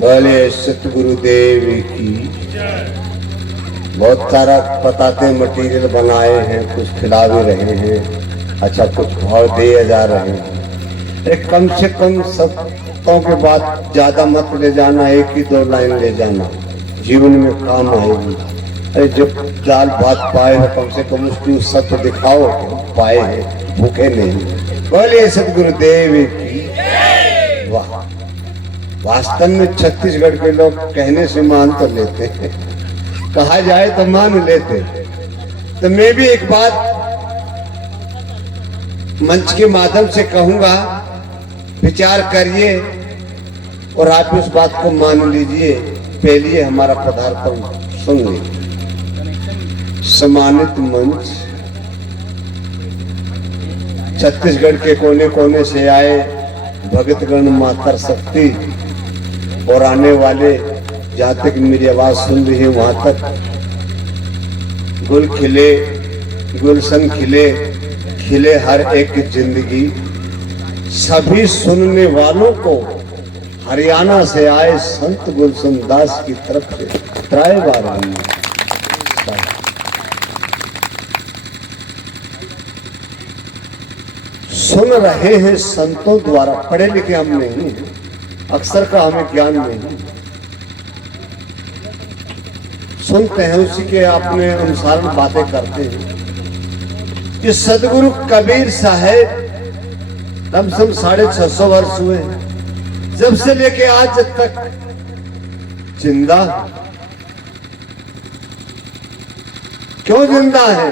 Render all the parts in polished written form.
बोले सतगुरुदेव की। बहुत सारा बताते मटेरियल बनाए हैं, कुछ खिला भी रहे हैं, अच्छा कुछ भाव दिए जा रहे हैं। अरे कम से कम सबों के बात ज्यादा मत ले जाना, एक ही दो लाइन ले जाना, जीवन में काम आएगी। अरे जब दाल भात पाए हो कम से कम उसकी सत्य दिखाओ, पाए हैं भूखे नहीं। बोले सतगुरुदेव की। वाह, वास्तव में छत्तीसगढ़ के लोग कहने से मान तो लेते हैं, कहा जाए तो मान लेते। तो मैं भी एक बात मंच के माध्यम से कहूंगा, विचार करिए और आप इस बात को मान लीजिए। पहले हमारा पदार्पण सुन लीजिए। सम्मानित मंच, छत्तीसगढ़ के कोने कोने से आए भगतगण, मातर शक्ति और आने वाले, जहाँ तक मेरी आवाज सुन रही है वहां तक, गुल खिले, गुलशन खिले, खिले हर एक जिंदगी। सभी सुनने वालों को हरियाणा से आए संत गुलशन दास की तरफ से त्राय बार सुन रहे हैं संतों द्वारा। पढ़े लिखे हम नहीं, अक्सर का हमें ज्ञान नहीं, सुनते हैं उसी के अपने अनुसार बातें करते हैं। ये सदगुरु कबीर साहब लमसम 650 वर्ष हुए, जब से लेके आज तक जिंदा। क्यों जिंदा है?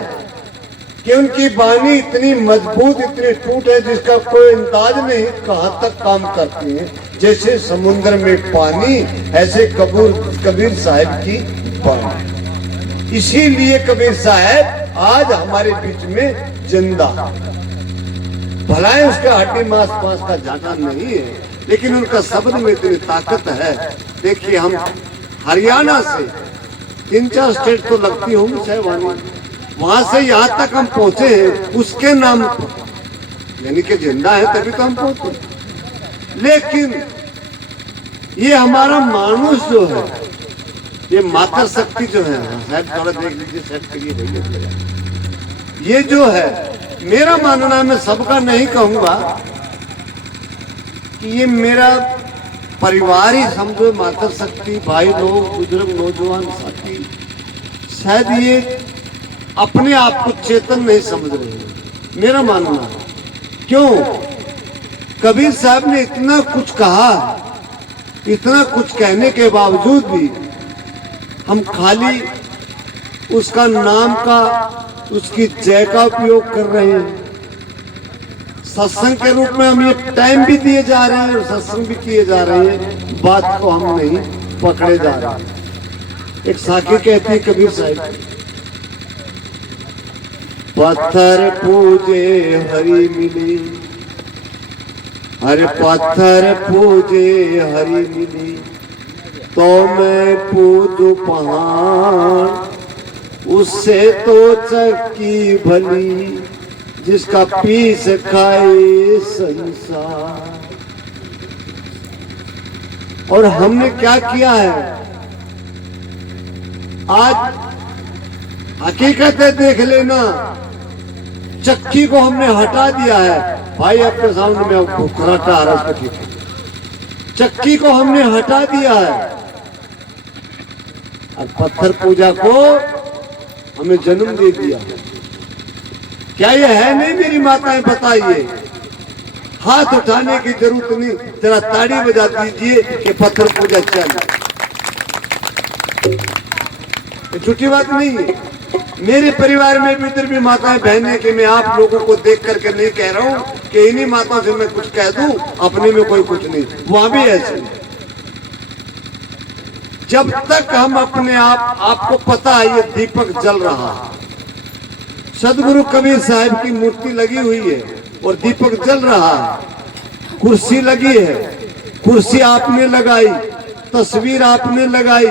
कि उनकी वाणी इतनी मजबूत, इतनी टूट है जिसका कोई अंदाज नहीं कहां तक काम करती है। जैसे समुद्र में पानी, ऐसे कबीर साहब की वाणी। इसीलिए कबीर साहब आज हमारे बीच में जिंदा। भला है उसका हड्डी मांस पास का जाना नहीं है, लेकिन उनका शब्द में इतनी ताकत है। देखिए, हम हरियाणा से 3-4 स्टेट तो लगती होंगी चाहे वाणी, वहां से यहाँ तक हम पहुंचे हैं उसके नाम पर, यानी कि जिंदा है तभी तो हम पहुंचे। लेकिन ये हमारा मानुष जो है, ये मातर शक्ति जो है, शायद थोड़ा देख लीजिए, सेट करिए भैया। ये जो है, मेरा मानना, मैं सबका नहीं कहूंगा कि ये मेरा परिवार ही समझो मातर शक्ति, भाई लोग, बुजुर्ग, नौजवान साथी, शायद ये अपने आप को चेतन नहीं समझ रहे, मेरा मानना। क्यों? कबीर साहब ने इतना कुछ कहा, इतना कुछ कहने के बावजूद भी हम खाली उसका नाम का, उसकी जय का उपयोग कर रहे हैं। सत्संग के रूप में हम ये टाइम भी दिए जा रहे हैं और सत्संग भी किए जा रहे हैं, बात को हम नहीं पकड़े जा रहे हैं। एक साखी कहती है कबीर साहब, पत्थर पूजे हरि मिली, अरे पत्थर पूजे हरि मिली, तो मैं पूजू पहाड़, उससे तो चक्की भली, जिसका पीस खाए संसार। और हमने क्या किया है आज? हकीकत है, देख लेना, चक्की को हमने हटा दिया है। भाई आपके सामने में खराटा आ रहा है, चक्की को हमने हटा दिया है और पत्थर पूजा को हमें जन्म दे दिया। क्या ये है नहीं मेरी माताएं? बताइए। हाथ उठाने की जरूरत नहीं, जरा ताड़ी बजा दीजिए कि पत्थर पूजा चल। झूठी बात नहीं है। मेरे परिवार में भी इधर भी माताएं बहनें, कि मैं आप लोगों को देख करके नहीं कह रहा हूं कि इन्हीं माताओं से मैं कुछ कह दूं, अपने में कोई कुछ नहीं, वहां भी ऐसे। जब तक हम अपने आपको पता है ये दीपक जल रहा है, सदगुरु कबीर साहब की मूर्ति लगी हुई है और दीपक जल रहा है, कुर्सी लगी है, कुर्सी आपने लगाई, तस्वीर आपने लगाई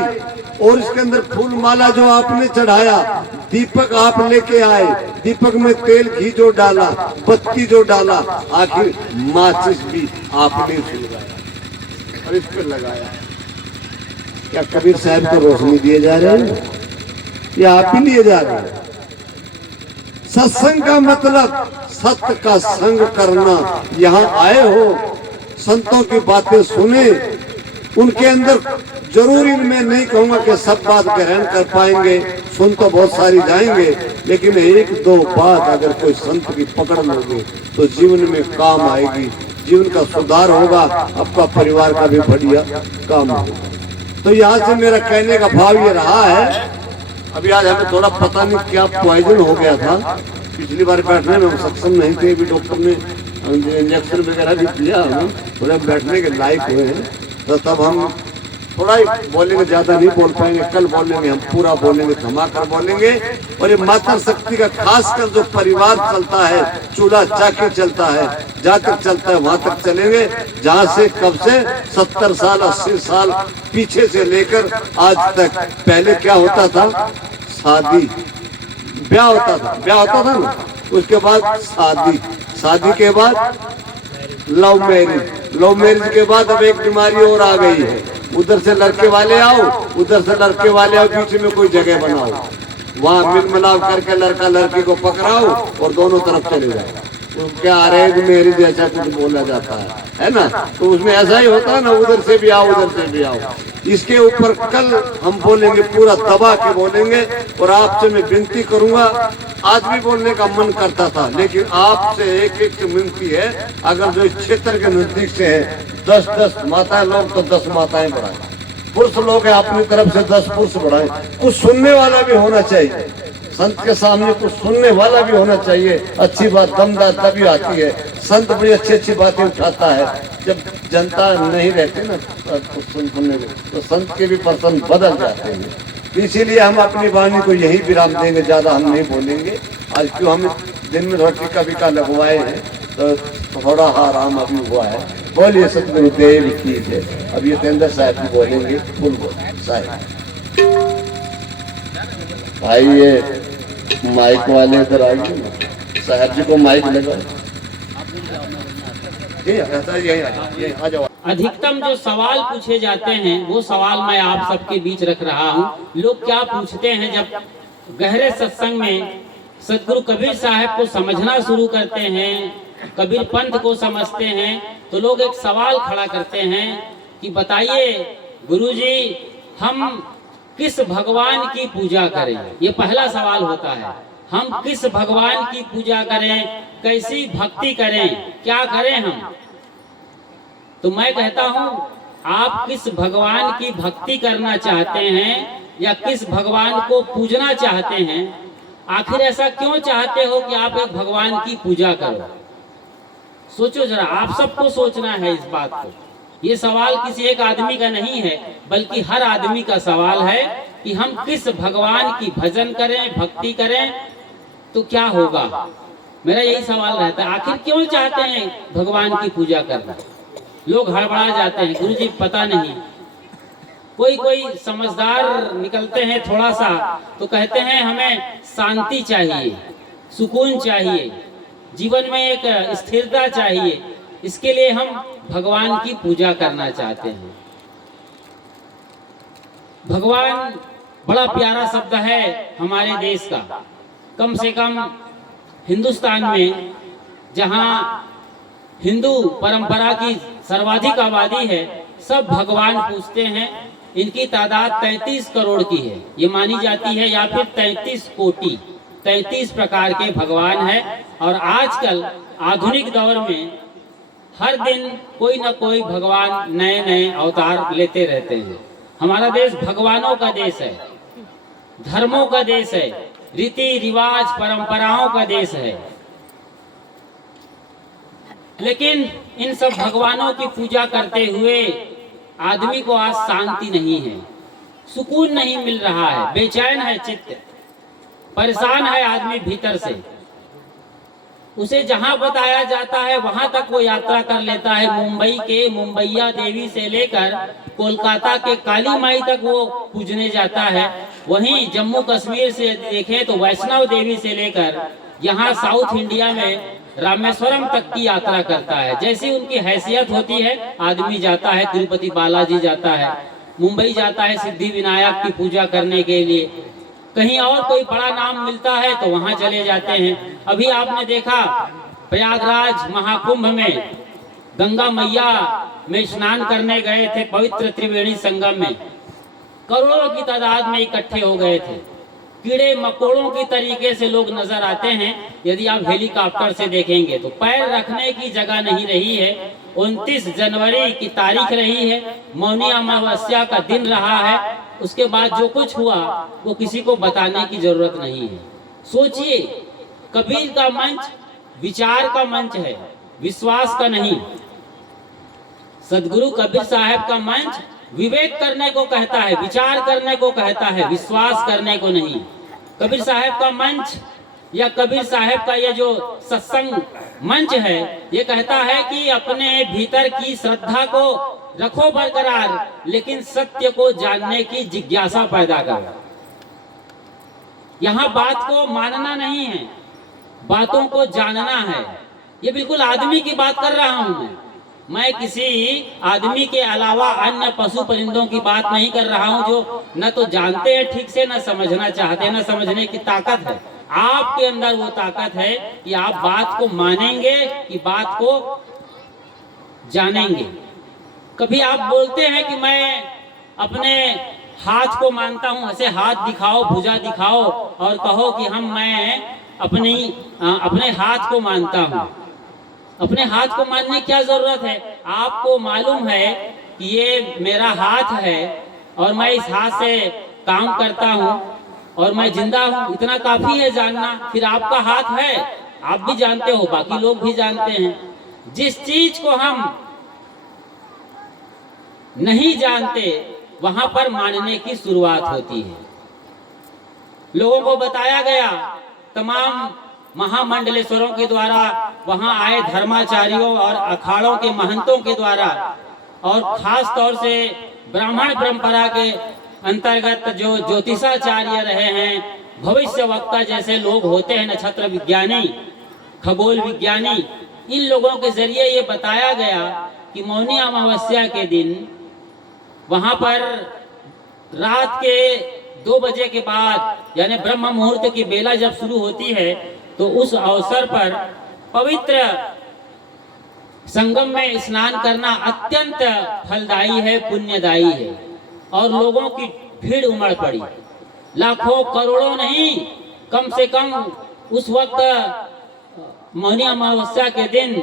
और इसके अंदर फूल माला जो आपने चढ़ाया, दीपक आप लेके आए, दीपक में तेल घी जो डाला, बत्ती जो डाला, आखिर माचिस भी आपने लगाया और इस पर लगाया। क्या कबीर साहब को रोशनी दिए जा रहे हैं या आप ही लिए जा रहे हैं? सत्संग का मतलब सत्य का संग करना। यहाँ आए हो, संतों की बातें सुने, उनके अंदर जरूरी मैं नहीं कहूंगा कि सब बात ग्रहण कर पाएंगे, सुन तो बहुत सारी जाएंगे, लेकिन एक दो बात अगर कोई संत की पकड़ लोगे तो जीवन में काम आएगी, जीवन का सुधार होगा, आपका परिवार का भी बढ़िया काम होगा। तो यहाँ से मेरा कहने का भाव ये रहा है। अभी आज हमें थोड़ा पता नहीं क्या पॉइजन हो गया था, पिछली बार बैठने में हम सक्षम नहीं थे, अभी डॉक्टर ने इंजेक्शन वगैरह भी दिया, हम थोड़ा बैठने के लायक हुए हैं, तो तब हम थोड़ा ही बोलेंगे, ज्यादा नहीं बोल पाएंगे। कल बोलेंगे, हम पूरा बोलेंगे, धमाकर बोलेंगे। और ये मातृ शक्ति का खासकर जो परिवार चलता है, चूल्हा चाकी चलता है, जहाँ तक चलता है वहां तक चलेंगे, जहाँ से कब से 70 साल 80 साल पीछे से लेकर आज तक। पहले क्या होता था, शादी ब्याह होता था ना, उसके बाद शादी, शादी के बाद लव मैरिज के बाद अब एक बीमारी और आ गई है, उधर से लड़के वाले आओ, उधर से लड़के वाले आओ, बीच में कोई जगह बनाओ, वहां मिल मिलाव करके लड़का लड़की को पकड़ाओ और दोनों तरफ चले जाओ। तो क्या अरेंज मैरिज ऐसा कुछ बोला जाता है ना? तो उसमें ऐसा ही होता है ना, उधर से भी आओ, उधर से भी आओ। इसके ऊपर कल हम बोलेंगे, पूरा दबा के बोलेंगे। और आपसे मैं विनती करूंगा, आज भी बोलने का मन करता था, लेकिन आपसे एक एक विनती है, अगर जो इस क्षेत्र के नजदीक से है 10-10 माताएं लोग, तो 10 माताएं बढ़ाएं। पुरुष लोग है अपनी तरफ से 10 पुरुष बढ़ाएं। कुछ सुनने वाला भी होना चाहिए, संत के सामने कुछ सुनने वाला भी होना चाहिए। अच्छी बात दमदार तभी आती है, संत बड़ी अच्छी बातें उठाता है। जब जनता नहीं रहती ना कुछ सुनने में, तो संत के भी पर्सन बदल जाते हैं। इसीलिए हम अपनी वाणी को यही विराम देंगे, ज्यादा हम नहीं बोलेंगे। आज क्यों हम दिन में थोड़ा टीका बीका लगवाए हैं, तो थोड़ा आराम अभी हुआ है। बोलिए सतगुरुदेव की जय। अब ये तेंद्र साहब भी बोलेंगे, फुल बोल साहब। भाई ये माइक वाले इधर आइए, साहब जी को माइक लगाओ। अधिकतम जो सवाल पूछे जाते हैं वो सवाल मैं आप सबके बीच रख रहा हूँ। लोग क्या पूछते हैं, जब गहरे सत्संग में सतगुरु कबीर साहब को समझना शुरू करते हैं, कबीर पंथ को समझते हैं, तो लोग एक सवाल खड़ा करते हैं कि बताइए गुरुजी, हम किस भगवान की पूजा करें? ये पहला सवाल होता है, हम किस भगवान की पूजा करें, कैसी भक्ति करें, क्या करें हम? तो मैं कहता हूं, आप किस भगवान की भक्ति करना चाहते हैं या किस भगवान को पूजना चाहते हैं? आखिर ऐसा क्यों चाहते हो कि आप एक भगवान की पूजा करो? सोचो जरा, आप सबको सोचना है इस बात को। ये सवाल किसी एक आदमी का नहीं है, बल्कि हर आदमी का सवाल है कि हम किस भगवान की भजन करें, भक्ति करें तो क्या होगा। मेरा यही सवाल रहता है, आखिर क्यों चाहते हैं भगवान की पूजा करना? लोग हड़बड़ा जाते हैं, गुरुजी पता नहीं। कोई समझदार निकलते हैं थोड़ा सा, तो कहते हैं हमें शांति चाहिए, सुकून चाहिए, जीवन में एक स्थिरता चाहिए, इसके लिए हम भगवान की पूजा करना चाहते हैं। भगवान बड़ा प्यारा शब्द है हमारे देश का। कम से कम हिंदुस्तान में, जहां हिंदू परंपरा की सर्वाधिक आबादी है, सब भगवान पूजते हैं। इनकी तादाद 33 करोड़ की है, ये मानी जाती है, या फिर 33 कोटि, 33 प्रकार के भगवान है। और आजकल आधुनिक दौर में हर दिन कोई न कोई भगवान नए नए अवतार लेते रहते हैं। हमारा देश भगवानों का देश है, धर्मों का देश है, रीति रिवाज परंपराओं का देश है। लेकिन इन सब भगवानों की पूजा करते हुए आदमी को आज शांति नहीं है, सुकून नहीं मिल रहा है, बेचैन है चित्त, परेशान है आदमी भीतर से। उसे जहां बताया जाता है वहां तक वो यात्रा कर लेता है। मुंबई के मुंबईया देवी से लेकर कोलकाता के काली माई तक वो पूजने जाता है। वहीं जम्मू कश्मीर से देखें तो वैष्णव देवी से लेकर यहाँ साउथ इंडिया में रामेश्वरम तक की यात्रा करता है। जैसी उनकी हैसियत होती है आदमी जाता है, तिरुपति बालाजी जाता है, मुंबई जाता है सिद्धि विनायक की पूजा करने के लिए, कहीं और कोई बड़ा नाम मिलता है तो वहां चले जाते हैं। अभी आपने देखा प्रयागराज महाकुंभ में गंगा मैया में स्नान करने गए थे, पवित्र त्रिवेणी संगम में करोड़ों की तादाद में इकट्ठे हो गए थे। कीड़े मकोड़ों की तरीके से लोग नजर आते हैं। यदि आप हेलीकॉप्टर से देखेंगे तो पैर रखने की जगह नहीं रही है। 29 जनवरी की तारीख रही है, मौनी अमावस्या का दिन रहा है। उसके बाद जो कुछ हुआ वो किसी को बताने की जरूरत नहीं है। सोचिए, कबीर का मंच विचार का मंच है, विश्वास का नहीं। सदगुरु कबीर साहब का मंच विवेक करने को कहता है, विचार करने को कहता है, विश्वास करने को नहीं। कबीर साहब का मंच या कबीर साहब का ये जो सत्संग मंच है, ये कहता है कि अपने भीतर की श्रद्धा को रखो बरकरार, लेकिन सत्य को जानने की जिज्ञासा पैदा करो। यहाँ बात को मानना नहीं है, बातों को जानना है। ये बिल्कुल आदमी की बात कर रहा हूं मैं किसी आदमी के अलावा अन्य पशु परिंदों की बात नहीं कर रहा हूं, जो न तो जानते हैं ठीक से, न समझना चाहते, न समझने की ताकत है। आपके अंदर वो ताकत है कि आप बात को मानेंगे कि बात को जानेंगे। कभी आप बोलते हैं कि मैं अपने हाथ को मानता हूं, ऐसे हाथ दिखाओ, भुजा दिखाओ और कहो कि मैं अपने हाथ को मानता हूं। अपने हाथ को मानने की क्या जरूरत है? आपको मालूम है कि ये मेरा हाथ है और मैं इस हाथ से काम करता हूँ और मैं जिंदा हूँ, इतना काफी है जानना। फिर आपका हाथ है, आप भी जानते हो, बाकी लोग भी जानते हैं। जिस चीज को हम नहीं जानते वहां पर मानने की शुरुआत होती है। लोगों को बताया गया, तमाम महामंडलेश्वरों के द्वारा, वहां आए धर्माचार्यों और अखाड़ों के महंतों के द्वारा, और खास तौर से ब्राह्मण परंपरा के अंतर्गत जो ज्योतिषाचार्य रहे हैं, भविष्य वक्ता जैसे लोग होते हैं, नक्षत्र विज्ञानी, खगोल विज्ञानी, इन लोगों के जरिए ये बताया गया कि मौनी अमावस्या के दिन वहां पर रात के 2 बजे के बाद, यानी ब्रह्म मुहूर्त की बेला जब शुरू होती है, तो उस अवसर पर पवित्र संगम में स्नान करना अत्यंत फलदायी है, पुण्यदायी है। और लोगों की भीड़ उमड़ पड़ी, लाखों करोड़ों नहीं, कम से कम उस वक्त मौनी अमावस्या के दिन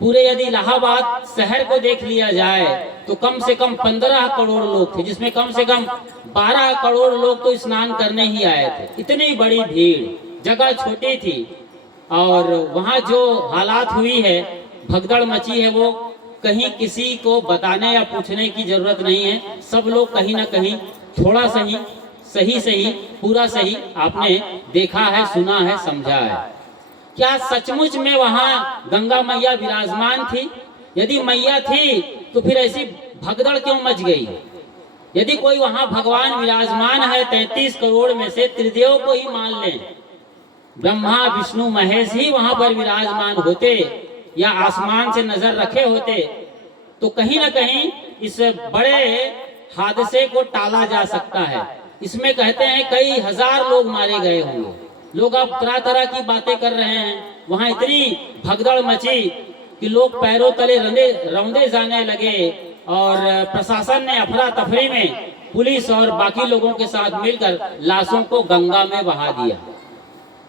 पूरे यदि इलाहाबाद शहर को देख लिया जाए तो कम से कम 15 करोड़ लोग थे, जिसमें कम से कम 12 करोड़ लोग तो स्नान करने ही आए थे। इतनी बड़ी भीड़, जगह छोटी थी और वहां जो हालात हुई है, भगदड़ मची है, वो कहीं किसी को बताने या पूछने की जरूरत नहीं है। सब लोग कहीं ना कहीं थोड़ा सही, सही सही, पूरा सही आपने देखा है, सुना है, समझा है। क्या सचमुच में वहां गंगा मैया विराजमान थी? यदि मैया थी तो फिर ऐसी भगदड़ क्यों मच गई? यदि कोई वहां भगवान विराजमान है, 33 करोड़ में से त्रिदेव को ही मान लें, ब्रह्मा विष्णु महेश ही वहां पर विराजमान होते या आसमान से नजर रखे होते, तो कहीं ना कहीं इस बड़े हादसे को टाला जा सकता है। इसमें कहते हैं कई हजार लोग मारे गए होंगे। लोग अब तरह तरह की बातें कर रहे हैं। वहां इतनी भगदड़ मची कि लोग पैरों तले रौंदे जाने लगे और प्रशासन ने अफरा तफरी में पुलिस और बाकी लोगों के साथ मिलकर लाशों को गंगा में बहा दिया।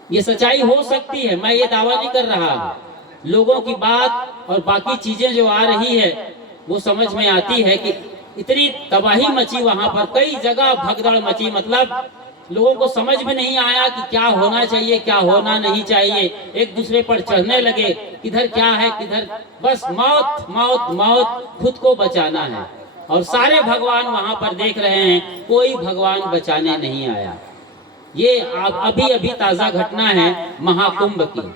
ये सच्चाई हो सकती है, मैं ये दावा नहीं कर रहा हूं। लोगों की बात और बाकी चीजें जो आ रही है वो समझ में आती है कि इतनी तबाही मची वहां पर, कई जगह भगदड़ मची। मतलब लोगों को समझ में नहीं आया कि क्या होना चाहिए, क्या होना नहीं चाहिए। एक दूसरे पर चढ़ने लगे, किधर क्या है, किधर बस मौत मौत मौत, खुद को बचाना है। और सारे भगवान वहां पर देख रहे हैं, कोई भगवान बचाने नहीं आया। ये अभी अभी ताजा घटना है महाकुंभ की।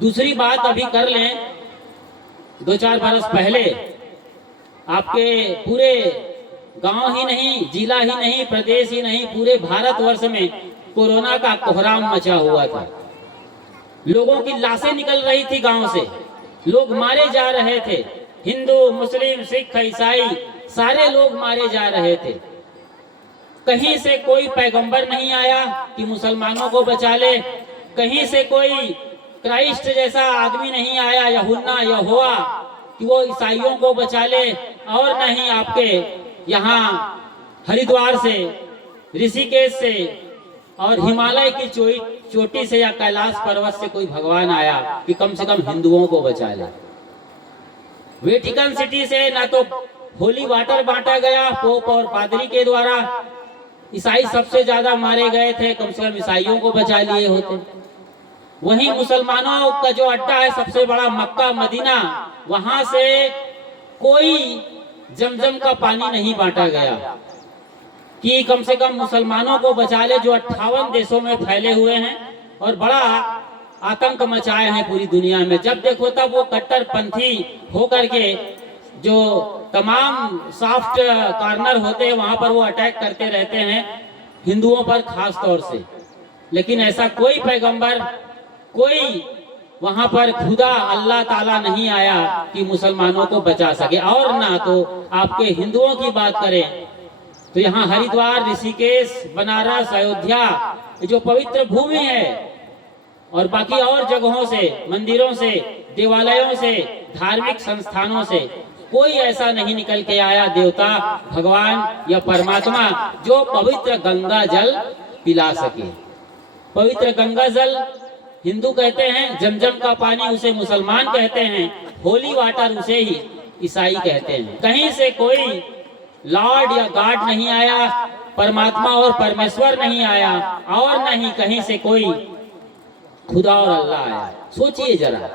दूसरी बात अभी कर लें, 2-4 बरस पहले आपके पूरे गांव ही नहीं, जिला ही नहीं, प्रदेश ही नहीं, पूरे भारतवर्ष में कोरोना का कोहराम मचा हुआ था। लोगों की लाशें निकल रही थी गांव से, लोग मारे जा रहे थे। हिंदू, मुस्लिम, सिख, ईसाई सारे लोग मारे जा रहे थे। कहीं से कोई पैगंबर नहीं आया कि मुसलमानों को बचा ले, कहीं से कोई क्राइस्ट जैसा आदमी नहीं आया, यूहन्ना यहोवा, कि वो ईसाइयों को बचा ले, और नहीं आपके यहाँ हरिद्वार से, ऋषिकेश से और हिमालय की चोटी से या कैलाश पर्वत से कोई भगवान आया कि कम से कम हिंदुओं को बचा ले। वेटिकन सिटी से ना तो होली वाटर बांटा गया पोप और पादरी के द्वारा, ईसाई सबसे ज्यादा मारे गए थे, कम से कम ईसाइयों को बचा लिए होते। वहीं मुसलमानों का जो अड्डा है सबसे बड़ा मक्का मदीना, वहां से कोई जमजम का पानी नहीं बांटा गया कि कम से कम मुसलमानों को बचा ले, जो 58 देशों में फैले हुए हैं और बड़ा आतंक मचाए हैं पूरी दुनिया में। जब देखो तब वो कट्टरपंथी होकर के जो तमाम सॉफ्ट कॉर्नर होते हैं वहां पर वो अटैक करते रहते हैं हिंदुओं पर खास तौर से। लेकिन ऐसा कोई पैगंबर, कोई वहां पर खुदा अल्लाह ताला नहीं आया कि मुसलमानों को बचा सके। और ना तो आपके हिंदुओं की बात करें तो यहाँ हरिद्वार, ऋषिकेश, बनारस, अयोध्या, जो पवित्र भूमि है, और बाकी और जगहों से, मंदिरों से, देवालयों से, धार्मिक संस्थानों से कोई ऐसा नहीं निकल के आया देवता, भगवान या परमात्मा जो पवित्र गंगा जल पिला सके। पवित्र गंगा जल हिंदू कहते हैं, जमजम का पानी उसे मुसलमान कहते हैं, होली वाटर उसे ही ईसाई कहते हैं। कहीं से कोई लॉर्ड या गॉड नहीं आया, परमात्मा और परमेश्वर नहीं आया, और नहीं कहीं से कोई खुदा और अल्लाह आया। सोचिए जरा,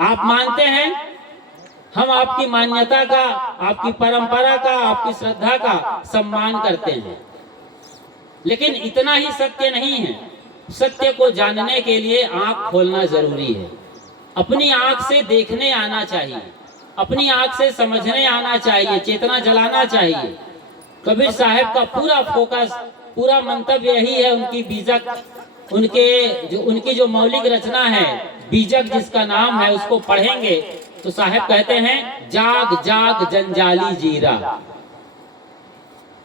आप मानते हैं, हम आपकी मान्यता का, आपकी परंपरा का, आपकी श्रद्धा का सम्मान करते हैं, लेकिन इतना ही सत्य नहीं है। सत्य को जानने के लिए आंख खोलना जरूरी है। अपनी आंख से देखने आना चाहिए, अपनी आंख से समझने आना चाहिए, चेतना जलाना चाहिए। कबीर साहब का पूरा फोकस, पूरा मंतव्य यही है। उनकी बीजक, उनकी जो मौलिक रचना है बीजक जिसका नाम है, उसको पढ़ेंगे तो साहब कहते हैं, जाग जाग जंजाली जीरा।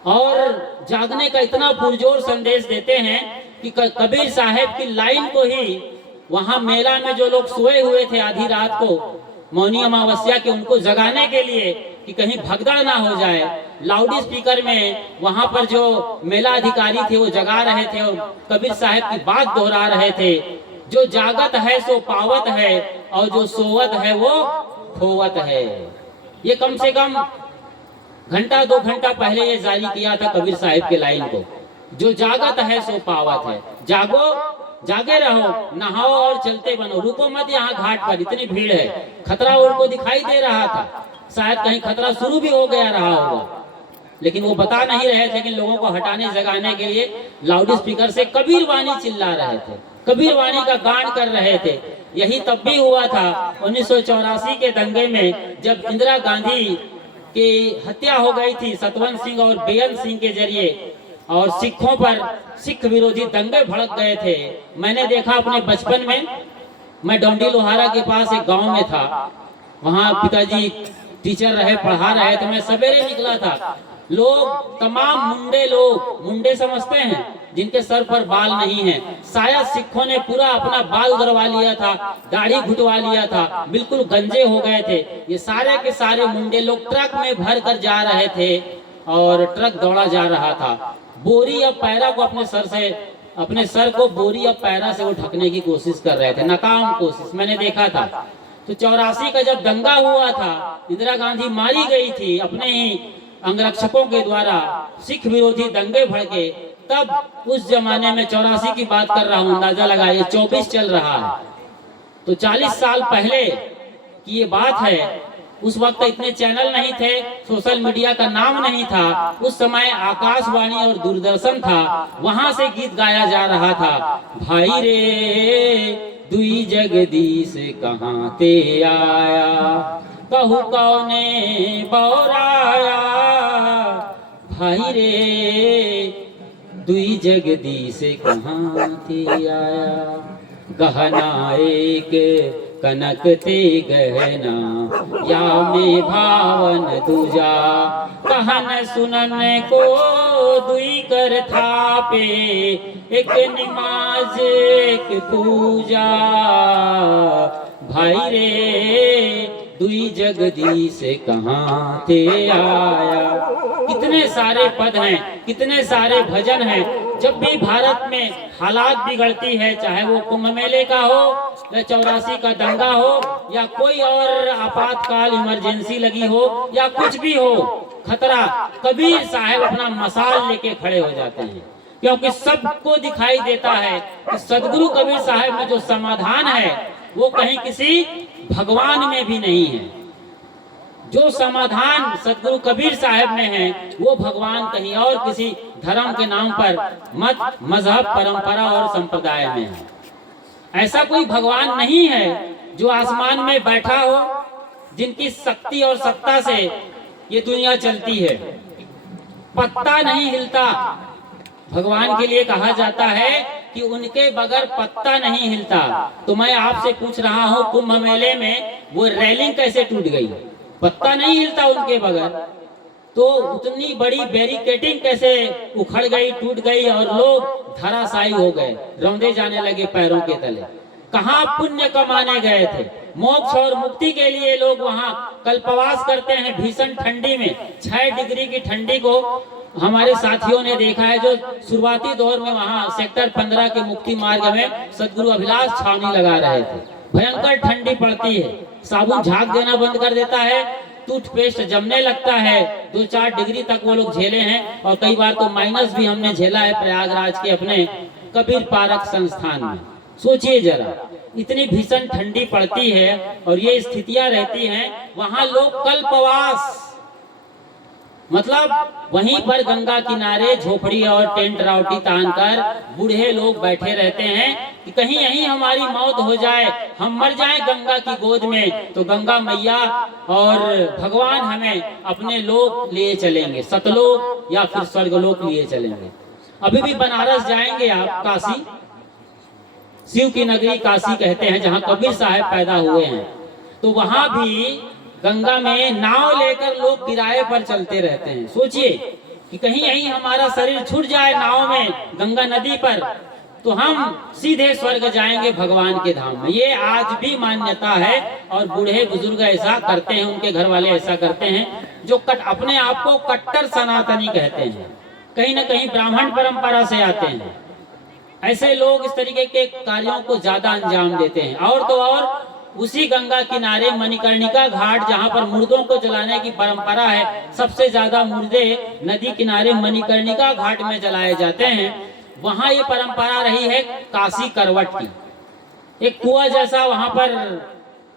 और जागने का इतना पुरजोर संदेश देते हैं कि कबीर साहब की लाइन को ही वहां मेला में जो लोग सोए हुए थे आधी रात को, मौनी अमावस्या के, उनको जगाने के लिए कि कहीं भगदड़ ना हो जाए, लाउड स्पीकर में वहां पर जो मेला अधिकारी थे वो जगा रहे थे और कबीर साहब की बात दोहरा रहे थे, जो जागत है सो पावत है और जो सोवत है वो खोवत है। ये कम से कम घंटा 2 घंटा पहले ये जारी किया था कबीर साहब के लाइन को। जो जागत है सो पावत है, जागो, जागे रहो, नहाओ और चलते बनो, रुको मत। यहाँ घाट पर इतनी भीड़ है, खतरा उनको दिखाई दे रहा था, शायद कहीं खतरा शुरू भी हो गया रहा होगा, लेकिन वो बता नहीं रहे थे। लेकिन लोगों को हटाने जगाने के लिए लाउड स्पीकर से कबीर वाणी चिल्ला रहे थे, कबीर वाणी का गान कर रहे थे। यही तब भी हुआ था 1984 के दंगे में, जब इंदिरा गांधी की हत्या हो गई थी सतवंत सिंह और बेअंत सिंह के जरिए, और सिखों पर सिख विरोधी दंगे भड़क गए थे। मैंने देखा अपने बचपन में, मैं डोंडी लोहारा के पास एक गांव में था, वहां पिताजी टीचर रहे, पढ़ा रहे थे। मैं सवेरे निकला था, लोग, तमाम मुंडे लोग, मुंडे समझते हैं जिनके सर पर बाल नहीं है, शायद सिखों ने पूरा अपना बाल उधरवा लिया था, दाढ़ी घुटवा लिया था, बिल्कुल गंजे हो गए थे। ये सारे के सारे मुंडे लोग ट्रक में भर कर जा रहे थे और ट्रक दौड़ा जा रहा था। बोरी या पैरा को अपने सर को बोरी या पैरा से वो ढकने की कोशिश कर रहे थे, नाकाम कोशिश, मैंने देखा था। तो 84 का जब दंगा हुआ था, इंदिरा गांधी मारी गई थी अपने ही अंगरक्षकों के द्वारा, सिख विरोधी दंगे भड़के, तब उस जमाने में 84 की बात कर रहा हूँ, अंदाजा लगाइए 24 चल रहा है। तो 40 साल पहले की ये बात है। उस वक्त इतने चैनल नहीं थे, सोशल मीडिया का नाम नहीं था, उस समय आकाशवाणी और दूरदर्शन था, वहां से गीत गाया जा रहा था, भाई रे दुई जगदीश कहाँ ते आया, कहू कौने बौराया, भाई रे दुई जगदीश कहाँ ते आया, गहना एक कनक ते गहना, या में भावन दूजा, कहन सुनन को दुई कर थापे, एक नमाज एक पूजा, भाई रे दुई जगदीश कहाँ ते आया। कितने सारे पद हैं, कितने सारे भजन हैं। जब भी भारत में हालात बिगड़ती है, चाहे वो कुंभ मेले का हो या 84 का दंगा हो या कोई और आपातकाल इमरजेंसी लगी हो या कुछ भी हो खतरा, कबीर साहब अपना मसाल लेके खड़े हो जाते हैं, क्योंकि सबको दिखाई देता है कि सदगुरु कबीर साहब में जो समाधान है वो कहीं किसी भगवान में भी नहीं है। जो समाधान सदगुरु कबीर साहब में है वो भगवान कहीं और किसी धर्म के नाम पर मत, मजहब, परंपरा और संप्रदाय में है। ऐसा कोई भगवान नहीं है जो आसमान में बैठा हो, जिनकी शक्ति और सत्ता से ये दुनिया चलती है। पत्ता नहीं हिलता, भगवान के लिए कहा जाता है कि उनके बगैर पत्ता नहीं हिलता। तो मैं आपसे पूछ रहा हूँ, कुंभ मेले में वो रेलिंग कैसे टूट गई? पत्ता नहीं हिलता उनके बगैर। तो उतनी बड़ी बैरिकेडिंग कैसे उखड़ गई, टूट गई और लोग धराशायी हो गए, रौंदे जाने लगे पैरों के तले। कहाँ पुण्य कमाने गए थे? मोक्ष और मुक्ति के लिए लोग वहाँ कल्पवास करते हैं भीषण ठंडी में। 6 डिग्री की ठंडी को हमारे साथियों ने देखा है, जो शुरुआती दौर में वहाँ सेक्टर 15 के मुक्ति मार्ग में सदगुरु अभिलाष छावनी लगा रहे थे। भयंकर ठंडी पड़ती है, साबुन झाग देना बंद कर देता है, टूथपेस्ट जमने लगता है। 2-4 डिग्री तक वो लोग झेले हैं और कई बार तो माइनस भी हमने झेला है प्रयागराज के अपने कबीर पारक संस्थान में। सोचिए जरा, इतनी भीषण ठंडी पड़ती है और ये स्थितियां रहती हैं, वहां लोग कल्पवास, मतलब वहीं पर गंगा किनारे झोपड़ी और टेंट रावटी तानकर बूढ़े लोग बैठे रहते हैं कि कहीं यहीं हमारी मौत हो जाए, हम मर जाएं गंगा की गोद में, तो गंगा मैया और भगवान हमें अपने लोक लिए चलेंगे, सतलोक या फिर स्वर्गलोक लिए चलेंगे। अभी भी बनारस जाएंगे आप, काशी, शिव की नगरी काशी कहते हैं, जहाँ कबीर साहब पैदा हुए हैं, तो वहां भी गंगा में नाव लेकर लोग किराए पर चलते रहते हैं। सोचिए कि कहीं यहीं हमारा शरीर छूट जाए नाव में गंगा नदी पर, तो हम सीधे स्वर्ग जाएंगे भगवान के धाम में। ये आज भी मान्यता है और बूढ़े बुजुर्ग ऐसा करते हैं, उनके घर वाले ऐसा करते हैं, जो अपने आप को कट्टर सनातनी कहते हैं, कहीं ना कहीं ब्राह्मण परंपरा से आते हैं। ऐसे लोग इस तरीके के कार्यों को ज्यादा अंजाम देते हैं। और तो और उसी गंगा किनारे मणिकर्णिका घाट, जहाँ पर मुर्दों को जलाने की परंपरा है, सबसे ज्यादा मुर्दे नदी किनारे मणिकर्णिका घाट में जलाए जाते हैं। वहाँ ये परंपरा रही है काशी करवट की। एक कुआं जैसा वहाँ पर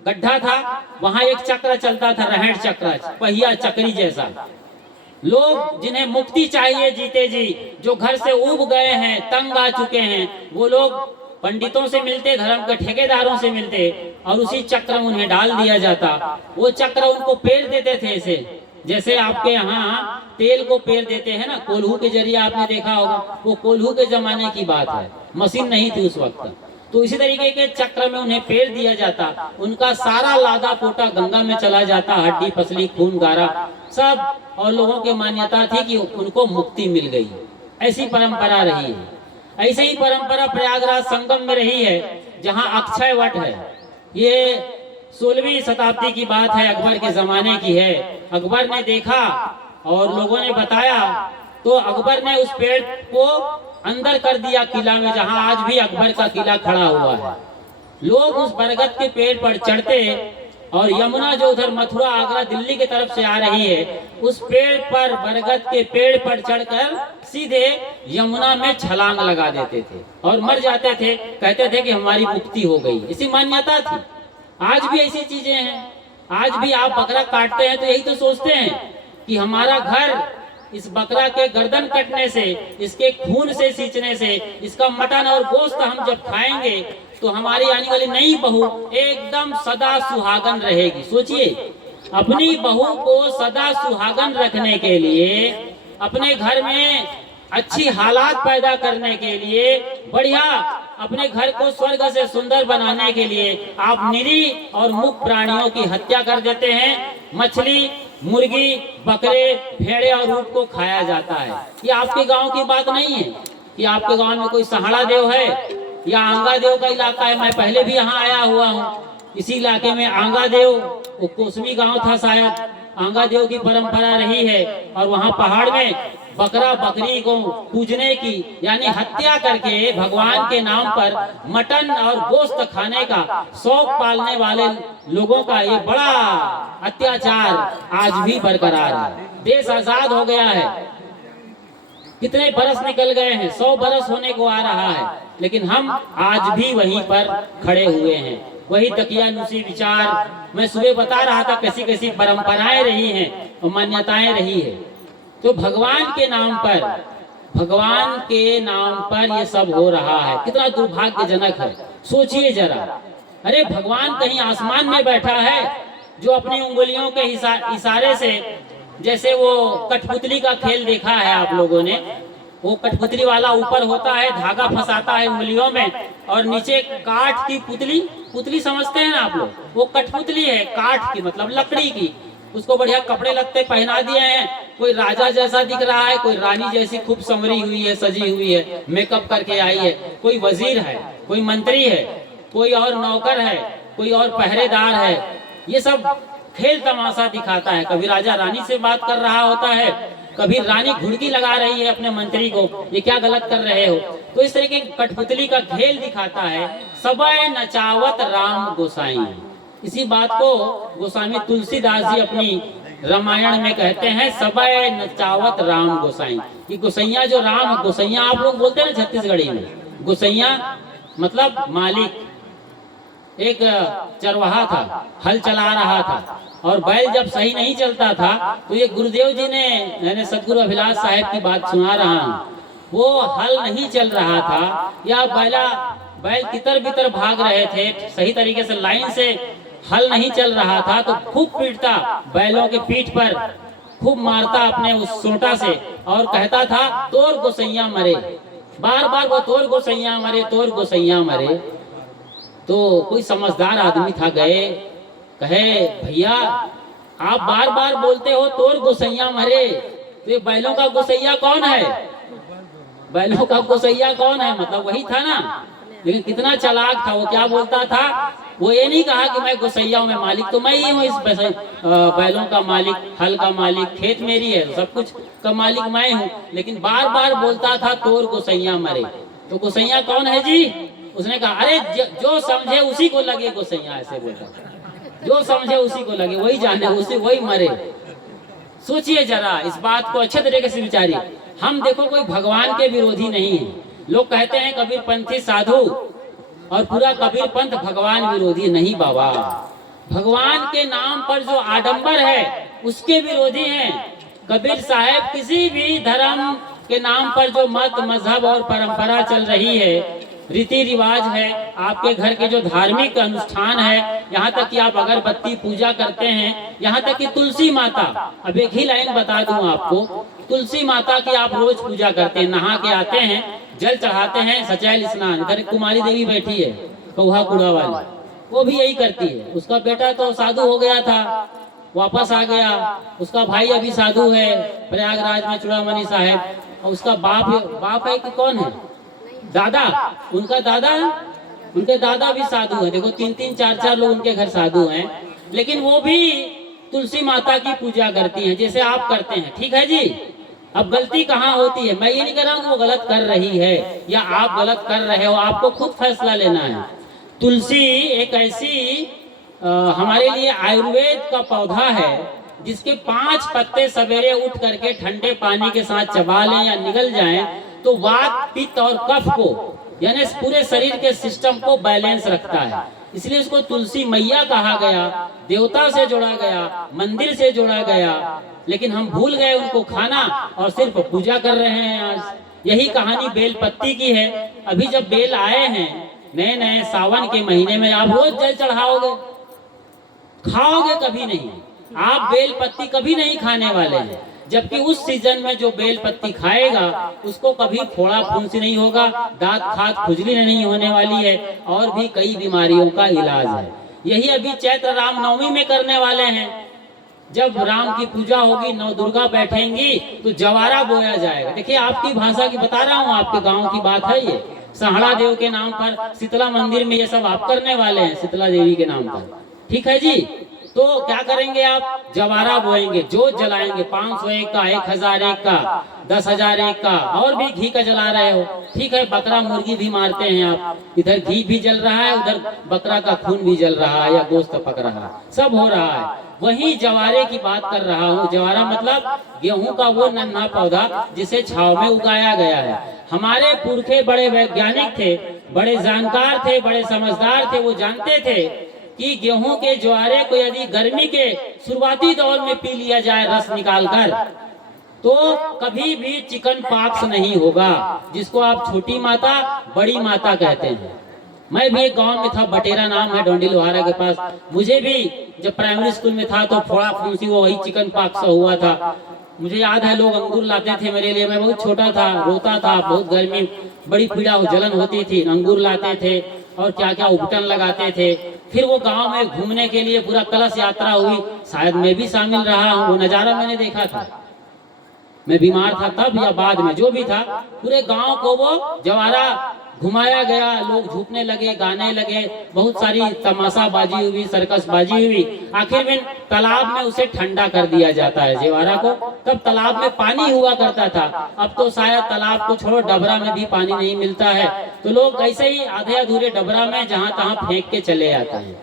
गड्ढा था, वहाँ एक चक्र चलता था, रहट चक्र, पहिया चक्री जैसा। लोग जिन्हें मुक्ति चाहिए जीते जी, जो घर से उब गए हैं, तंग आ चुके हैं, वो लोग पंडितों से मिलते, धर्म के ठेकेदारों से मिलते और उसी चक्र में उन्हें डाल दिया जाता। वो चक्र उनको पेर देते थे, ऐसे जैसे आपके यहाँ तेल को पेर देते हैं ना, कोल्हू के जरिए आपने देखा होगा। वो कोल्हू के जमाने की बात है, मशीन नहीं थी उस वक्त। तो इसी तरीके के चक्र में उन्हें पेर दिया जाता, उनका सारा लादा पोटा गंगा में चला जाता, हड्डी पसली खून गारा सब, और लोगों की मान्यता थी कि उनको मुक्ति मिल गई। ऐसी परंपरा रही है। ऐसे ही परंपरा प्रयागराज संगम में रही है, जहां अक्षय वट है। ये 16वीं शताब्दी की बात है, अकबर के जमाने की है। अकबर ने देखा और लोगों ने बताया, तो अकबर ने उस पेड़ को अंदर कर दिया किला में, जहां आज भी अकबर का किला खड़ा हुआ है। लोग उस बरगद के पेड़ पर चढ़ते और यमुना जो उधर मथुरा, आगरा, दिल्ली की तरफ से आ रही है, उस पेड़ पर, बरगद के पेड़ पर चढ़कर सीधे यमुना में छलांग लगा देते थे और मर जाते थे। कहते थे कि हमारी मुक्ति हो गई, ऐसी मान्यता थी। आज भी ऐसी चीजें हैं। आज भी आप बकरा काटते हैं तो यही तो सोचते हैं कि हमारा घर इस बकरा के गर्दन कटने से, इसके खून से सींचने से, इसका मटन और गोश्त हम जब खाएंगे तो हमारी आने वाली नई बहू एकदम सदा सुहागन रहेगी। सोचिए, अपनी बहू को सदा सुहागन रखने के लिए, अपने घर में अच्छी हालात पैदा करने के लिए, बढ़िया अपने घर को स्वर्ग से सुंदर बनाने के लिए आप निरी और मुक्त प्राणियों की हत्या कर देते हैं। मछली मुर्गी, बकरे, भेड़े और ऊँट को खाया जाता है। ये आपके गांव की बात नहीं है कि आपके गांव में कोई सहाड़ा देव है या आंगा देव का इलाका है। मैं पहले भी यहाँ आया हुआ हूँ। इसी इलाके में आंगा देव, वो कोसमी गांव था शायद, आंगा देव की परंपरा रही है। और वहाँ पहाड़ में बकरा बकरी को पूजने की यानी हत्या करके भगवान के नाम पर मटन और गोश्त खाने का शौक पालने वाले लोगों का ये बड़ा अत्याचार आज भी बरकरार है। देश आजाद हो गया है, कितने बरस निकल गए हैं, 100 बरस होने को आ रहा है, लेकिन हम आज भी वहीं पर खड़े हुए हैं। वही दकियानुसी विचार, मैं सुबह बता रहा था कैसी कैसी परंपराएं रही हैं और मान्यताएं रही है। तो भगवान के नाम पर ये सब हो रहा है, कितना दुर्भाग्यजनक है। सोचिए जरा, अरे भगवान कहीं आसमान में बैठा है जो अपनी उंगलियों के इशारे से, जैसे वो कठपुतली का खेल देखा है आप लोगों ने, वो कठपुतली वाला ऊपर होता है, धागा फंसाता है उंगलियों में और नीचे काठ की पुतली समझते हैं ना आप लोग, वो कठपुतली है, काठ की मतलब लकड़ी की। उसको बढ़िया कपड़े लत्ते पहना दिए हैं, कोई राजा जैसा दिख रहा है, कोई रानी जैसी खूब संवरी हुई है, सजी हुई है, मेकअप करके आई है, कोई वजीर है, कोई मंत्री है, कोई और नौकर है, कोई और पहरेदार है। ये सब खेल तमाशा दिखाता है। कभी राजा रानी से बात कर रहा होता है, कभी रानी घुड़की लगा रही है अपने मंत्री को, ये क्या गलत कर रहे हो। तो इस तरह के कठपुतली का खेल दिखाता है। सबय नचावत राम गोसाई, इसी बात को गोस्वामी तुलसीदास जी अपनी रामायण में कहते हैं, सबय नचावत राम गोसाई। ये गोसैया जो राम, गोसैया आप लोग बोलते हैं छत्तीसगढ़ी में, गोसैया मतलब मालिक। एक चरवाहा था, हल चला रहा था और बैल जब सही नहीं चलता था तो ये गुरुदेव जी ने, मैंने सदगुरु अभिलाष साहब की बात सुना रहा हूँ, वो हल नहीं चल रहा था या बैल तितर बितर भाग रहे थे, सही तरीके से लाइन से हल नहीं चल रहा था, तो खूब पीटता बैलों के पीठ पर, खूब मारता अपने उस सोटा से और कहता था तोर गोसैया मरे। बार बार वो तोर गोसैया मरे, तोर गोसैया मरे। तो कोई समझदार आदमी था, गए कहे भैया आप बार बार बोलते हो तोर गोसैया मरे, तो ये बैलों का गोसैया कौन है? बैलों का गोसैया कौन है? मतलब वही था ना। लेकिन कितना चालाक था वो, क्या बोलता था, वो ये नहीं कहा कि मैं गोसैया हूँ, मैं मालिक तो मैं ही हूँ, इस बैलों का मालिक, हल का मालिक, खेत मेरी है, सब कुछ का मालिक मैं हूँ। लेकिन बार बार बोलता था तोर गोसैया मरे। तो गोसैया कौन है जी? उसने कहा अरे जो समझे उसी को लगे गोसैया, ऐसे बोलता था, जो समझे उसी को लगे, वही जाने, उसी वही मरे। सोचिए जरा इस बात को अच्छे तरीके से विचारिए। हम देखो कोई भगवान के विरोधी नहीं है। लोग कहते हैं कबीर पंथी साधु, और पूरा कबीर पंथ भगवान विरोधी नहीं बाबा। भगवान के नाम पर जो आडंबर है उसके विरोधी हैं। कबीर साहब किसी भी धर्म के नाम पर जो मत मजहब और परंपरा चल रही है, रीति रिवाज है, आपके घर के जो धार्मिक अनुष्ठान है, यहाँ तक कि आप अगरबत्ती पूजा करते हैं, यहाँ तक कि तुलसी माता, अब एक ही लाइन बता दूं आपको, तुलसी माता की आप रोज पूजा करते हैं, नहा के आते हैं, जल चढ़ाते हैं, सचैल स्नान। इधर कुमारी देवी बैठी है कौहा कुड़ा वाली, वो भी यही करती है। उसका बेटा तो साधु हो गया था, वापस आ गया। उसका भाई अभी साधु है प्रयागराज में, चूड़ामणि साहब। और उसका बाप है कि कौन है? दादा, उनका दादा, उनके दादा भी साधु है। देखो 3-3 4-4 लोग उनके घर साधु हैं, लेकिन वो भी तुलसी माता की पूजा करती हैं जैसे आप करते हैं। ठीक है जी। अब गलती कहाँ होती है? मैं ये नहीं कह रहा हूँ कि वो गलत कर रही है या आप गलत कर रहे हो, आपको खुद फैसला लेना है। तुलसी एक ऐसी हमारे लिए आयुर्वेद का पौधा है जिसके 5 पत्ते सवेरे उठ करके ठंडे पानी के साथ चबा लें या निगल जाएं तो वात, पित्त और कफ को, यानी पूरे शरीर के सिस्टम को बैलेंस रखता है। इसलिए उसको तुलसी मैया कहा गया, देवता से जोड़ा गया, मंदिर से जोड़ा गया। लेकिन हम भूल गए उनको खाना और सिर्फ पूजा कर रहे हैं आज। यही कहानी बेल पत्ती की है। अभी जब बेल आए हैं नए नए सावन के महीने में, आप रोज जल चढ़ाओगे, खाओगे कभी नहीं। आप बेल पत्ती कभी नहीं खाने वाले हैं, जबकि उस सीजन में जो बेल पत्ती खाएगा उसको कभी फोड़ा फुंसी नहीं होगा, दांत खाद खुजली नहीं होने वाली है, और भी कई बीमारियों का इलाज है। यही अभी चैत्र रामनवमी में करने वाले हैं। जब राम की पूजा होगी, नौ दुर्गा बैठेंगी, तो जवारा बोया जाएगा। देखिए आपकी भाषा की बता रहा हूँ, आपके गांव की बात है ये। सहाड़ा देव के नाम पर शीतला मंदिर में ये सब आप करने वाले हैं, शीतला देवी के नाम पर, ठीक है जी। तो क्या करेंगे आप, जवारा बोएंगे, जोत जलाएंगे, 501 का, 1001 का, 10,001 का, और भी घी का जला रहे हो, ठीक है। बकरा मुर्गी भी मारते हैं आप, इधर घी भी जल रहा है, उधर बकरा का खून भी जल रहा है या गोश्त पक रहा है, सब हो रहा है। वही जवारे की बात कर रहा हूँ। जवारा मतलब गेहूं का वो नन्हा पौधा जिसे छाव में उगाया गया है। हमारे पुरखे बड़े वैज्ञानिक थे, बड़े जानकार थे, बड़े समझदार थे। वो जानते थे कि गेहूं के ज्वारे को यदि गर्मी के शुरुआती दौर में पी लिया जाए रस निकालकर, तो कभी भी चिकन पॉक्स नहीं होगा, जिसको आप छोटी माता बड़ी माता कहते हैं। मैं भी एक गांव में था, बटेरा नाम है, डोंडी लोहारा के पास। मुझे भी जब प्राइमरी स्कूल में था तो फोड़ा फुंसी वो वही चिकन पॉक्स हुआ था। मुझे याद है लोग अंगूर लाते थे मेरे लिए, मैं बहुत छोटा था, रोता था, बहुत गर्मी, बड़ी पीड़ा जलन होती थी, अंगूर लाते थे और क्या क्या उपटन लगाते थे। फिर वो गांव में घूमने के लिए पूरा कलश यात्रा हुई, शायद मैं भी शामिल रहा हूँ, वो नजारा मैंने देखा था। मैं बीमार था तब या बाद में, जो भी था, पूरे गांव को वो जवारा घुमाया गया, लोग झूमने लगे, गाने लगे, बहुत सारी तमाशाबाजी हुई, सर्कस बाजी हुई। आखिर में तालाब में उसे ठंडा कर दिया जाता है जवारा को। तब तालाब में पानी हुआ करता था, अब तो शायद तालाब को छोड़ो डबरा में भी पानी नहीं मिलता है, तो लोग ऐसे ही आधे अधूरे डबरा में जहाँ तहाँ फेंक के चले आते हैं।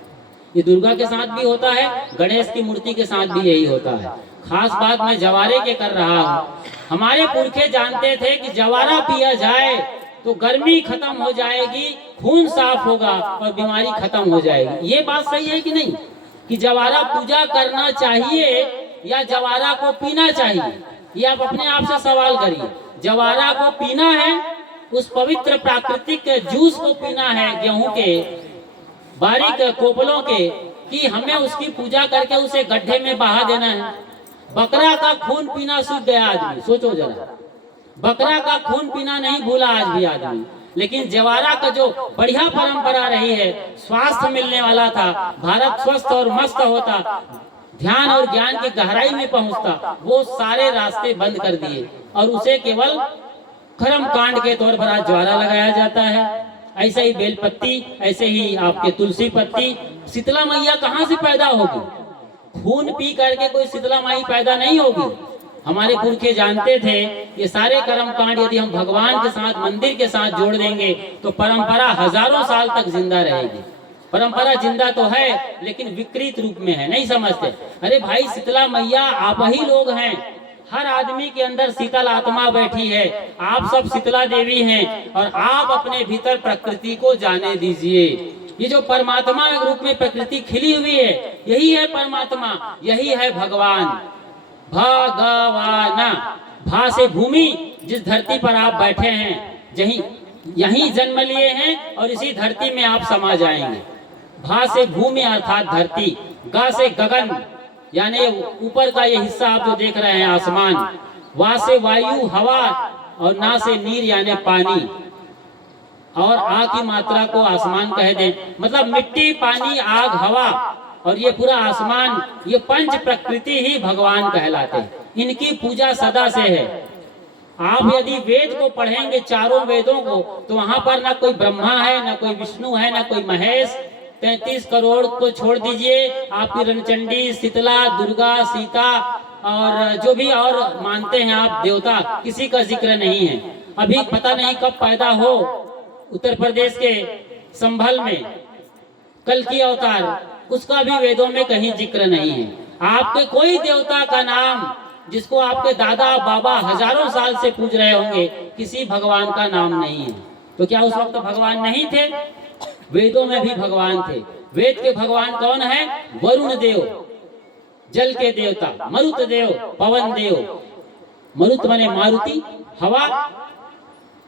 ये दुर्गा के साथ भी होता है, गणेश की मूर्ति के साथ भी यही होता है। खास बात मैं जवारे के कर रहा हूँ। हमारे पुरखे जानते थे कि जवारा पिया जाए तो गर्मी खत्म हो जाएगी, खून साफ होगा और बीमारी खत्म हो जाएगी। ये बात सही है कि नहीं, कि जवारा पूजा करना चाहिए या जवारा को पीना चाहिए? ये आप अपने आप से सवाल करिए। जवारा को पीना है, उस पवित्र प्राकृतिक जूस को पीना है, गेहूं के बारीक कोपलों के, कि हमें उसकी पूजा करके उसे गड्ढे में बहा देना है। बकरा का खून पीना सीख गया आदमी, सोचो जरा, बकरा का खून पीना नहीं भूला आज भी आदमी। लेकिन जवारा का जो बढ़िया परंपरा रही है, स्वास्थ्य मिलने वाला था, भारत स्वस्थ और मस्त होता, ध्यान और ज्ञान की गहराई में पहुंचता, वो सारे रास्ते बंद कर दिए और उसे केवल कर्म कांड के तौर पर आज ज्वारा लगाया जाता है। ऐसे ही बेलपत्ती, ऐसे ही आपके तुलसी पत्ती। शीतला मैया कहाँ से पैदा होगी? खून पी करके कोई शीतला माई पैदा नहीं होगी। हमारे पुरखे जानते थे ये सारे कर्म कांड यदि हम भगवान के साथ, मंदिर के साथ जोड़ देंगे तो परंपरा हजारों साल तक जिंदा रहेगी। परंपरा जिंदा तो है लेकिन विकृत रूप में है, नहीं समझते। अरे भाई, शीतला मैया आप ही लोग हैं, हर आदमी के अंदर शीतल आत्मा बैठी है, आप सब शीतला देवी हैं और आप अपने भीतर प्रकृति को जाने दीजिए। ये जो परमात्मा के रूप में प्रकृति खिली हुई है, यही है परमात्मा, यही है भगवान। भगवाना, भा से भूमि, जिस धरती पर आप बैठे हैं, यहीं जन्म लिए हैं और इसी धरती में आप समा जाएंगे। भा से भूमि अर्थात धरती, गा से गगन यानी ऊपर का ये हिस्सा आप जो देख रहे हैं आसमान, वा से वायु हवा और ना से नीर यानी पानी, और आ की मात्रा को आसमान कह दें, मतलब मिट्टी, पानी, आग, हवा और ये पूरा आसमान, ये पंच प्रकृति ही भगवान कहलाते हैं। इनकी पूजा सदा से है। आप यदि वेद को पढ़ेंगे, चारों वेदों को, तो वहां पर ना कोई ब्रह्मा है, ना कोई विष्णु है, ना कोई महेश। 33 करोड़ को छोड़ दीजिए, आपकी रणचंडी, शीतला, दुर्गा, सीता और जो भी और मानते हैं आप देवता, किसी का जिक्र नहीं है। अभी पता नहीं कब पैदा हो उत्तर प्रदेश के संभल में कल की अवतार, उसका भी वेदों में कहीं जिक्र नहीं है। आपके कोई देवता का नाम जिसको आपके दादा बाबा हजारों साल से पूज रहे होंगे, किसी भगवान का नाम नहीं है। तो क्या उस वक्त भगवान नहीं थे? वेदों में भी भगवान थे। वेद के भगवान कौन है? वरुण देव, जल के देवता, मरुत देव, पवन देव। मरुत माने मारुति, हवा,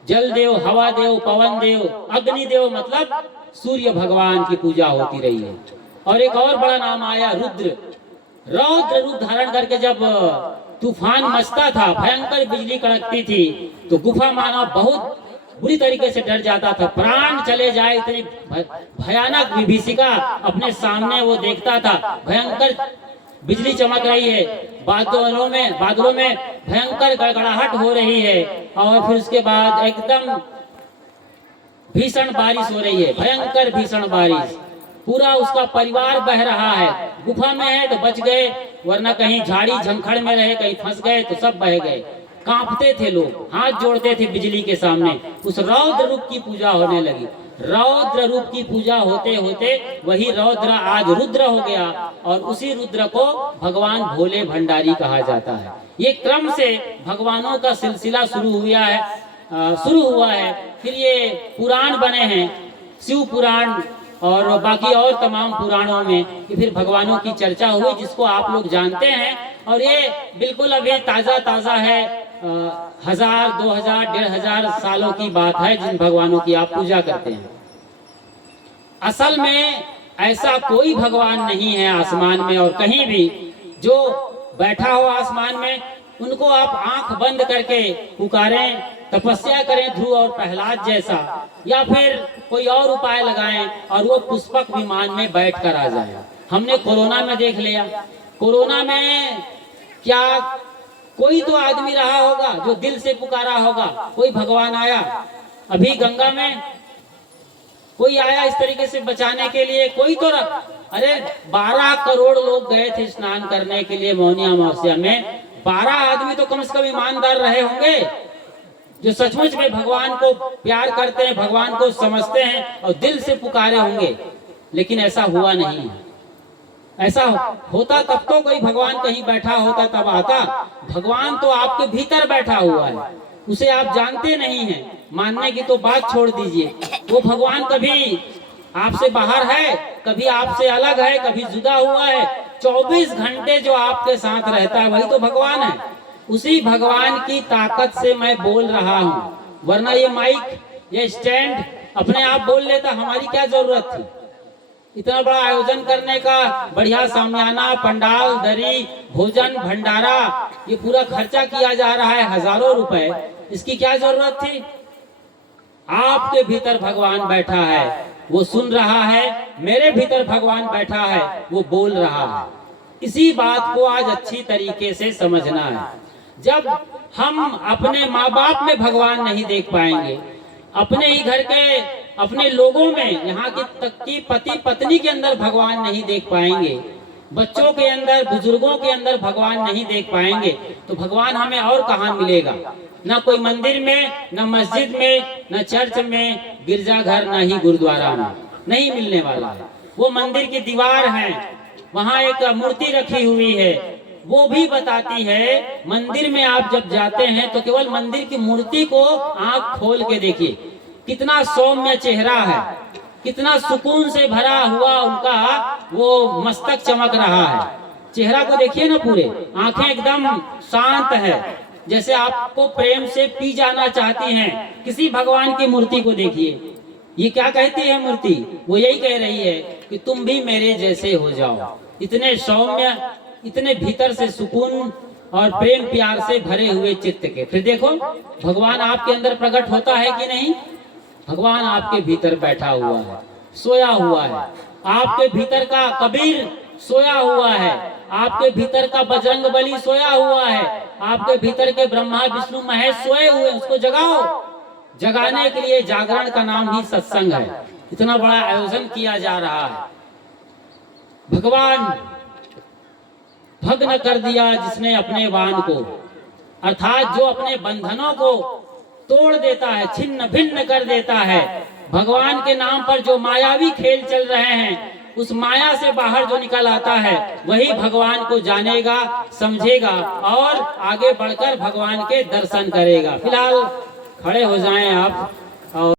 जल देव, हवा देव, पवन देव, अग्नि देव, मतलब सूर्य भगवान की पूजा होती रही है। और एक और बड़ा नाम आया रुद्र। रौद्र रूप धारण करके जब तूफान मचता था, भयंकर बिजली कड़कती थी, तो गुफा मानव बहुत बुरी तरीके से डर जाता था, प्राण चले जाए इतनी भयानक विभीषिका अपने सामने वो देखता था। भयंकर बिजली चमक रही है, बादलों में भयंकर गड़गड़ाहट हो रही है, और फिर उसके बाद एकदम भीषण बारिश हो रही है, भयंकर भीषण बारिश। पूरा उसका परिवार बह रहा है। गुफा में है तो बच गए, वरना कहीं झाड़ी झंखड़ में रहे, कहीं फंस गए तो सब बह गए। कांपते थे लोग, हाथ जोड़ते थे बिजली के सामने। उस रौद्र रूप की पूजा होने लगी। रौद्र रूप की पूजा होते होते वही रौद्र आज रुद्र हो गया, और उसी रुद्र को भगवान भोले भंडारी कहा जाता है। ये क्रम से भगवानों का सिलसिला शुरू हुआ है। फिर ये पुराण बने हैं, शिव पुराण और बाकी और तमाम पुराणों में कि फिर भगवानों की चर्चा हुई, जिसको आप लोग जानते हैं। और ये बिल्कुल अभी ताज़ा है, 1000, 2000, 1500 सालों की बात है जिन भगवानों की आप पूजा करते हैं। असल में ऐसा कोई भगवान नहीं है आसमान में और कहीं भी जो बैठा हो आसमान में। उनको आप आंख बंद करके पुकारें, तपस्या करें ध्रुव और प्रहलाद जैसा, या फिर कोई और उपाय लगाएं और वो पुष्पक विमान में बैठ कर आ जाए। हमने कोरोना में देख लिया। कोरोना में क्या कोई तो आदमी रहा होगा जो दिल से पुकारा होगा, कोई भगवान आया। अभी गंगा में कोई आया इस तरीके से बचाने के लिए, कोई तो अरे 12 करोड़ लोग गए थे स्नान करने के लिए मौनी अमावस्या में। 12 आदमी तो कम से कम ईमानदार रहे होंगे, जो सचमुच में भगवान को प्यार करते हैं, भगवान को समझते हैं और दिल से पुकारे होंगे। लेकिन ऐसा हुआ नहीं। ऐसा होता तब तो कोई भगवान कहीं बैठा होता तब आता। भगवान तो आपके भीतर बैठा हुआ है, उसे आप जानते नहीं हैं। मानने की तो बात छोड़ दीजिए। वो भगवान कभी आपसे बाहर है, कभी आपसे अलग है, कभी जुदा हुआ है। 24 घंटे जो आपके साथ रहता है वही तो भगवान है। उसी भगवान की ताकत से मैं बोल रहा हूँ, वरना ये माइक, ये स्टैंड अपने आप बोल लेता, हमारी क्या जरूरत थी इतना बड़ा आयोजन करने का। बढ़िया सामियाना, पंडाल, दरी, भोजन, भंडारा, ये पूरा खर्चा किया जा रहा है हजारों रुपए। इसकी क्या जरूरत थी? आपके भीतर भगवान बैठा है, वो सुन रहा है। मेरे भीतर भगवान बैठा है, वो बोल रहा है। इसी बात को आज अच्छी तरीके से समझना है। जब हम अपने माँ बाप में भगवान नहीं देख पाएंगे, अपने ही घर के अपने लोगों में, यहाँ की तक की पति पत्नी के अंदर भगवान नहीं देख पाएंगे, बच्चों के अंदर, बुजुर्गों के अंदर भगवान नहीं देख पाएंगे, तो भगवान हमें और कहाँ मिलेगा? न कोई मंदिर में, न मस्जिद में, न चर्च में, गिरजाघर, न ही गुरुद्वारा में नहीं मिलने वाला है। वो मंदिर की दीवार है, वहाँ एक मूर्ति रखी हुई है, वो भी बताती है। मंदिर में आप जब जाते हैं तो केवल मंदिर की मूर्ति को आंख खोल के देखिए, कितना सौम्य चेहरा है, कितना सुकून से भरा हुआ उनका वो मस्तक चमक रहा है। चेहरा को देखिए ना, पूरे आंखें एकदम शांत है, जैसे आपको प्रेम से पी जाना चाहती हैं। किसी भगवान की मूर्ति को देखिए, ये क्या कहती है मूर्ति? वो यही कह रही है कि तुम भी मेरे जैसे हो जाओ। इतने सौम्य, इतने भीतर से सुकून और प्रेम प्यार से भरे हुए चित्त के। फिर देखो भगवान आपके अंदर प्रकट होता है कि नहीं? भगवान आपके भीतर बैठा हुआ है, सोया हुआ है। आपके भीतर का कबीर सोया हुआ है, आपके भीतर का बजरंग बली सोया हुआ है, आपके भीतर के ब्रह्मा विष्णु महेश सोए हुए, उसको जगाओ। जगाने के लिए जागरण का नाम ही सत्संग है। इतना बड़ा आयोजन किया जा रहा है। भगवान भग्न कर दिया जिसने अपने वाण को, अर्थात जो अपने बंधनों को तोड़ देता है, छिन्न भिन्न कर देता है। भगवान के नाम पर जो मायावी खेल चल रहे हैं, उस माया से बाहर जो निकल आता है, वही भगवान को जानेगा, समझेगा और आगे बढ़कर भगवान के दर्शन करेगा। फिलहाल खड़े हो जाएं आप और